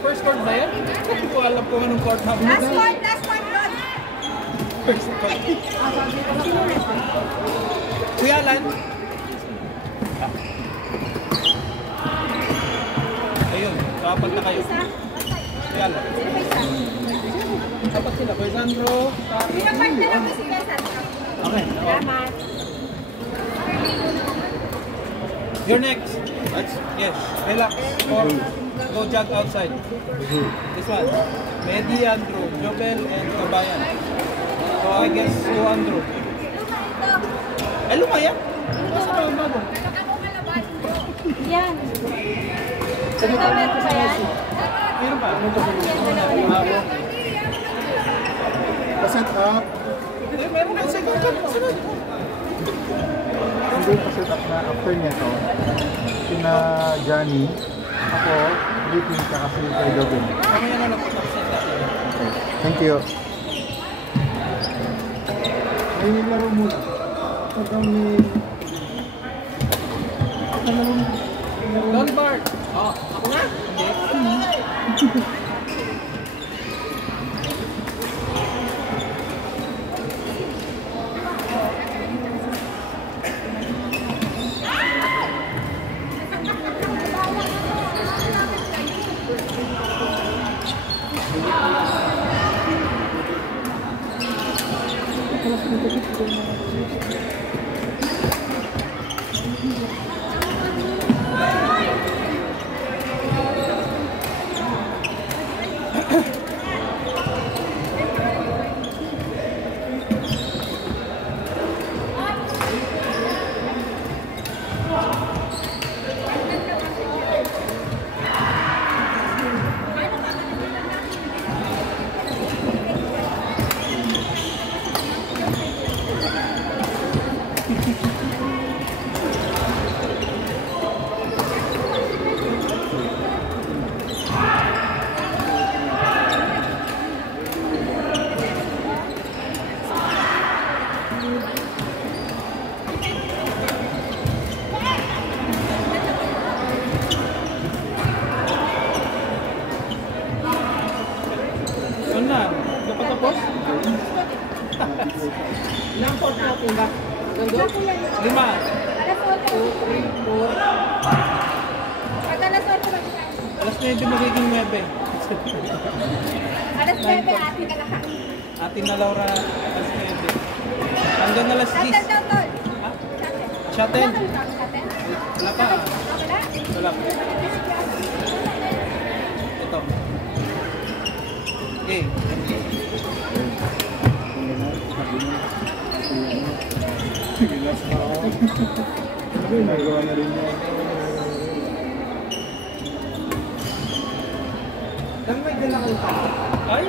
First court ba yan? Hindi ko alam kung anong court na. Last court, Rod. First court. Kuya Alan. Ayun, kapat na kayo. Kuya Alan. Dapat sila, Kuya Sandro. Pinapart na lang si Kuya Sandro. Okay. Salamat. You're next. Yes. Relax. Or go jog outside. This one. Medi, Andrew, Jobel, and Kabayan. So I guess go Andrew. Ay, lumaya? Masa ba yung bago? Yan. Ano ba meron ba yan? Meron ba? Pa-set up. Meron ka second shot. Sunod. Hindi pa-set up na after niya to. Sina Johnny. Ako, waiting ka kasi kay Jobin. Mamaya na lang po set up. Okay. Thank you. Ay, laro muna. Pagka may... Don Bart. Oh, ako na? Hindi. Ilang court natin ba? Lima. 2, 3, 4. Alas 9 magiging 9. Alas 9, atin na lahat. Atin na Laura, alas 9. Hanggang alas 10. Shuttle daw, tol. Ha? Shuttle? Shuttle? Wala pa. Wala? Wala pa. Ito. Okay. Relax na ako. Nagawa na rin niya. Dami may dala kayo pa. Ay!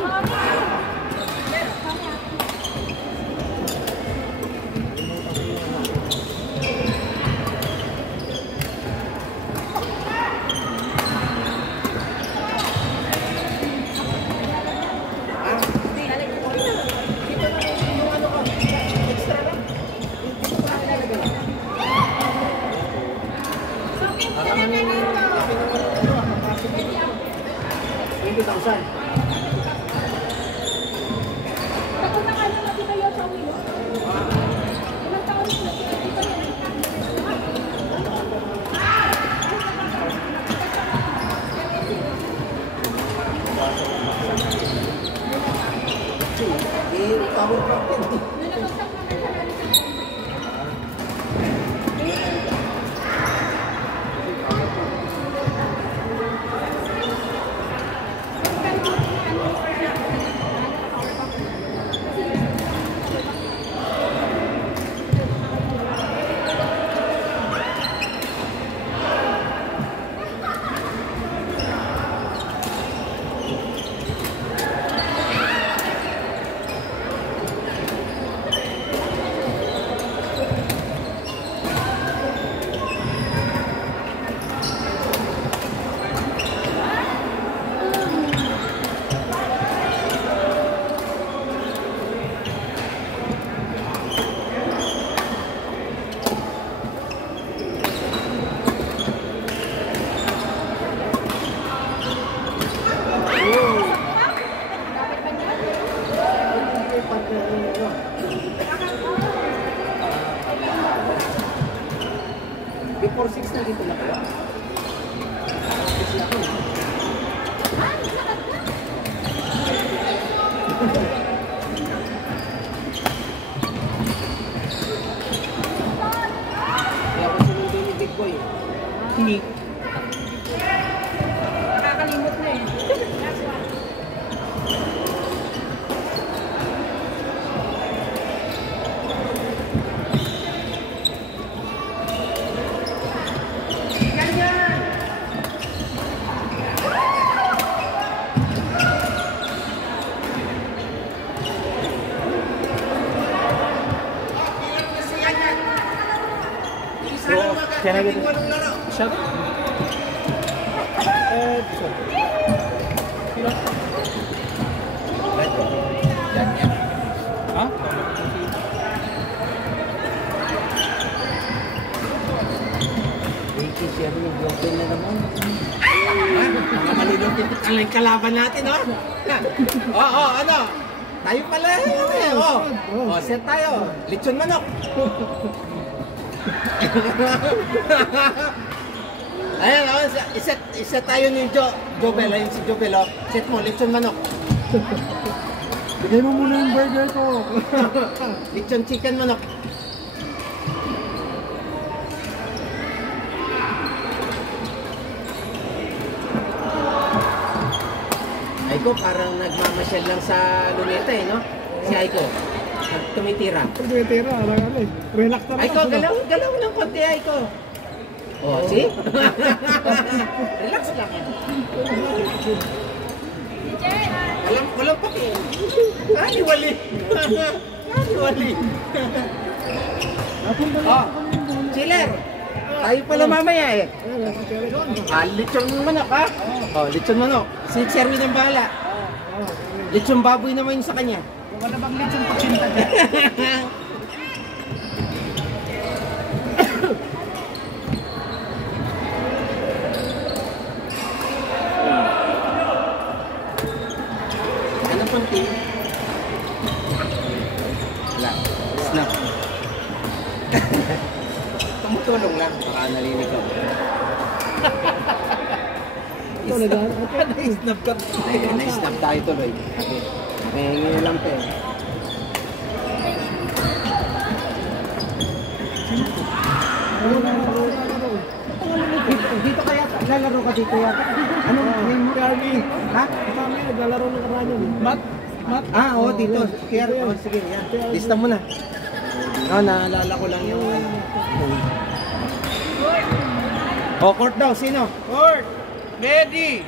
Kaya ako sinundo ni Big Boy. Hindi. Nakakalimot na eh. Last one. Can I get it? Shut up. Huh? Ricky, siya rin yung joke na naman. Mga malulungkot ang lang kalaban natin, oh. Oo, ano? Tayo pala yun, oh. Oh, set tayo. Lechon manok. Ayan, oh, iset tayo ni Jobel, ayun si Jobel, oh. Set mo, lechon manok. Bigay mo muna yung burger ko. Lechon chicken manok. Aiko, parang nagmamasyal lang sa luneta eh, no? Si Aiko, tumitira. Pagkatira, alam eh. Relax na Aiko, galaw ng konti, Aiko. Oh, see? Relax lang. Walang paki. Wali. Oh, chiller. Tayo pala mamaya eh. Lechon manok ha? Oh, lechon manok. Si Sherwin ang bahala. Lechon baboy naman yun sa kanya. Wala bang lechon pachinta dyan? Anong punti? Wala. Snap. Tumutulong lang. Baka nalinig ko. Na-snap ka. Na-snap tayo tuloy. Okay. May lang pe. Dito kaya, lalaro ka dito yata. Ano? Name mo? Carly. Ha? Kami, naglalaro ng karanyo. Mat? Ah, oo, dito. Kaya, oh, sige, yan. Lista mo na. Naalala ko lang yung... Oh, court daw. Sino? Court! Ready!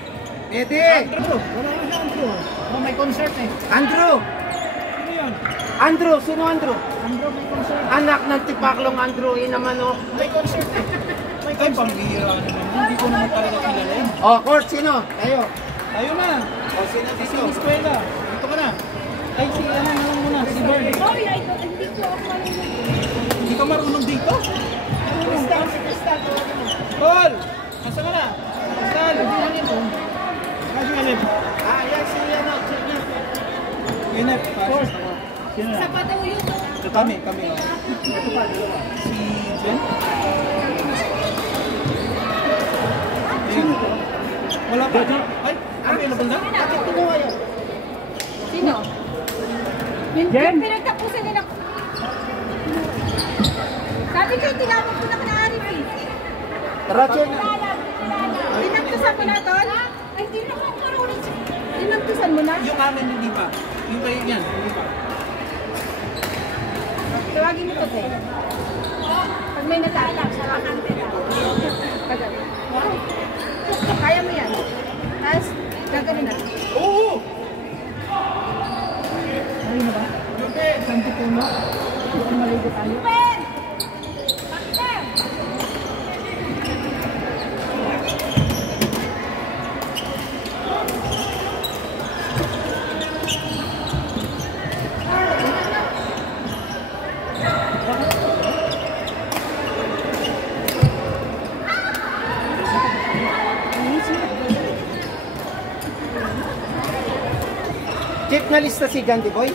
Eddie! Andrew! Wala na si Andrew. Oh, may concert eh. Andrew! Sino yun? Andrew! Sino Andrew? Andrew, may concert. Anak ng tipaklong Andrew. Naman, oh. May concert eh. Ay, pambihira naman. Hindi ko naman talaga kilala yun. Oh, court. Sino? Tayo. Tayo na. Oh, sino Si dito? Eskwela. Dito ka na. Ay, si ano na lang muna. Si Bird. Sorry, hindi ko ako marunong. Hindi ka marunong dito? Crystal, si Crystal. Paul! Nasa ka na? Crystal! Kasi Enep. Ah, yan. Si ano. Enep. Court. Sa pa daw yun. Kami. Oh. Si Jen? Ayun. Wala pa. Ay, available na? Bakit kinuha yun? Sino? Yung pinagtapusan nila. Sabi ko, tinawag ko na ka na Arif eh. Tara, Chen. Tinagtusan mo na, Tol? Ay, hindi na ako marunong. Tinagtusan mo na? Yung amin hindi pa. Yung pa yan, hindi pa. Tawagin mo to, Te. Pag may natalag, salakan nila. Kaya mo yan. Tapos, gagawin na. Oo! Ay na ba? Santi ko mo. Maligo tayo. Ben! Bakit? Chief na lista si Gandhi Boy.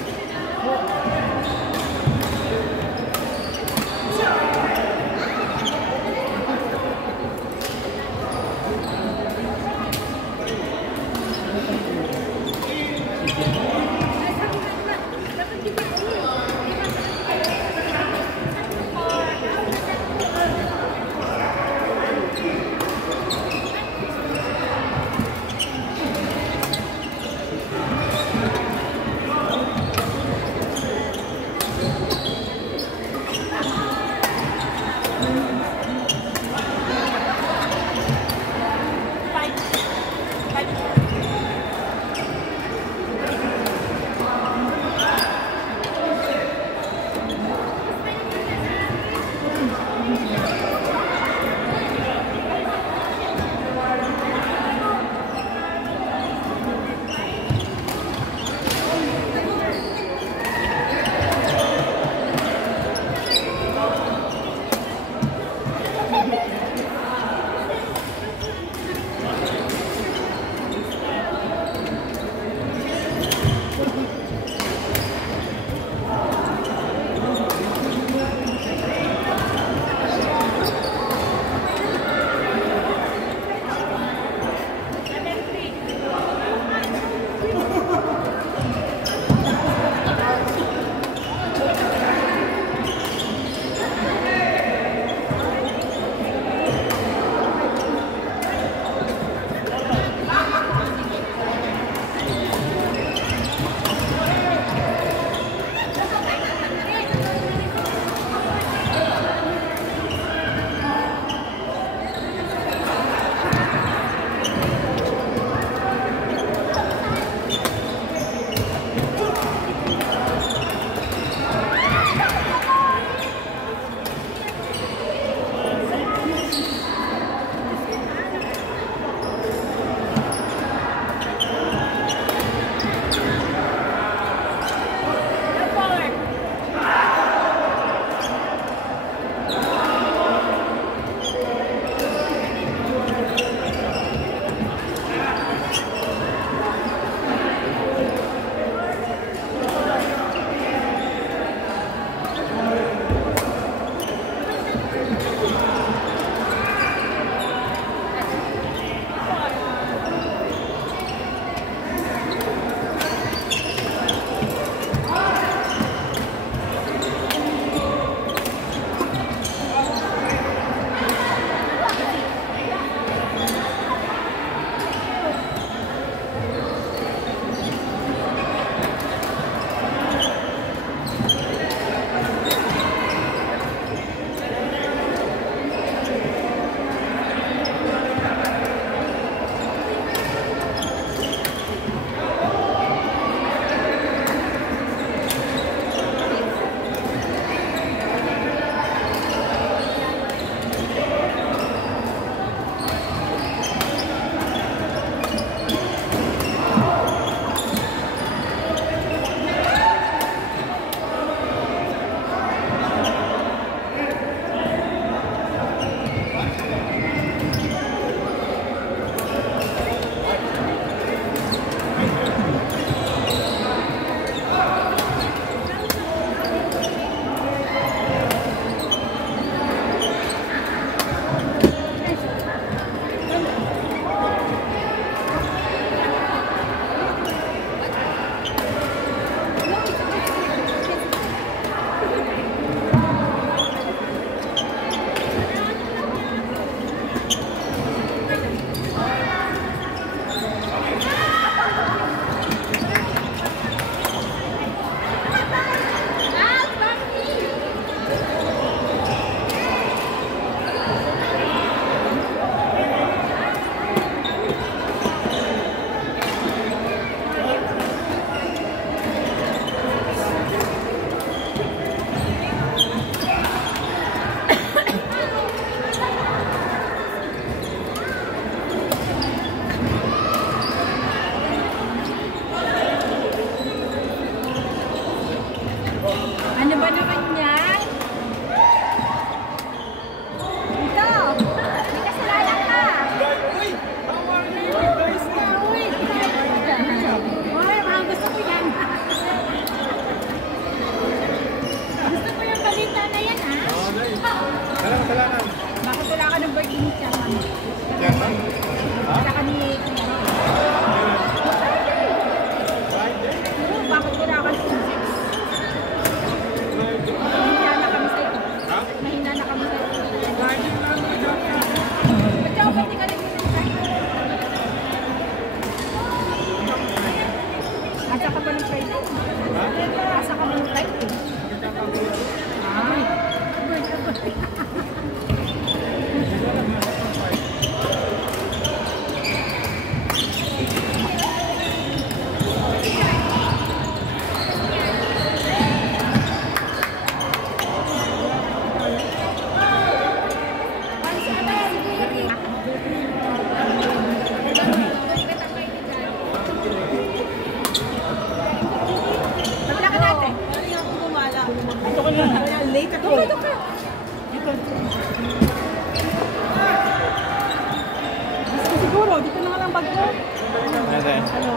Ano?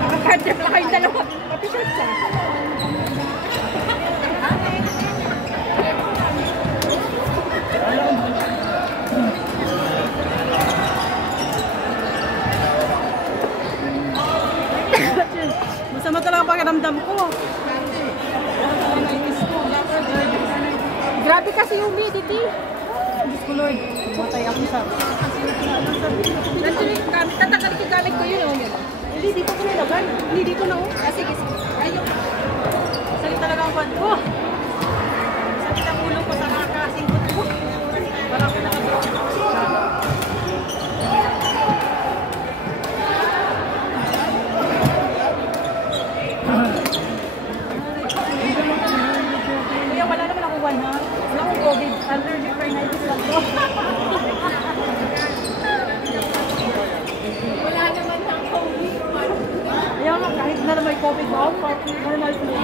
Nakaka-trip lang kayong dalawa. Papi-shot siya. Masama talaga ang pakiramdam ko. Grabe kasi yung humidity. Diyos ko Lord, matay ako sa... Nandiyan yung gamit, tatanggalin yung gamit ko yun. Oh, yun. Hindi, dito ko nilagay. Hindi, dito na. Oh. Ah, sige, sige. Ayun. Sakit talaga ang kwan ko. Sakit ang ulo ko sa kakasingkot ko. Parang pinakagawa. Kuya, wala naman ako one ha. Wala akong COVID. Allergic rhinitis lang ko. Wala naman ang COVID. Kaya nga, kahit na may COVID ako, normal flu.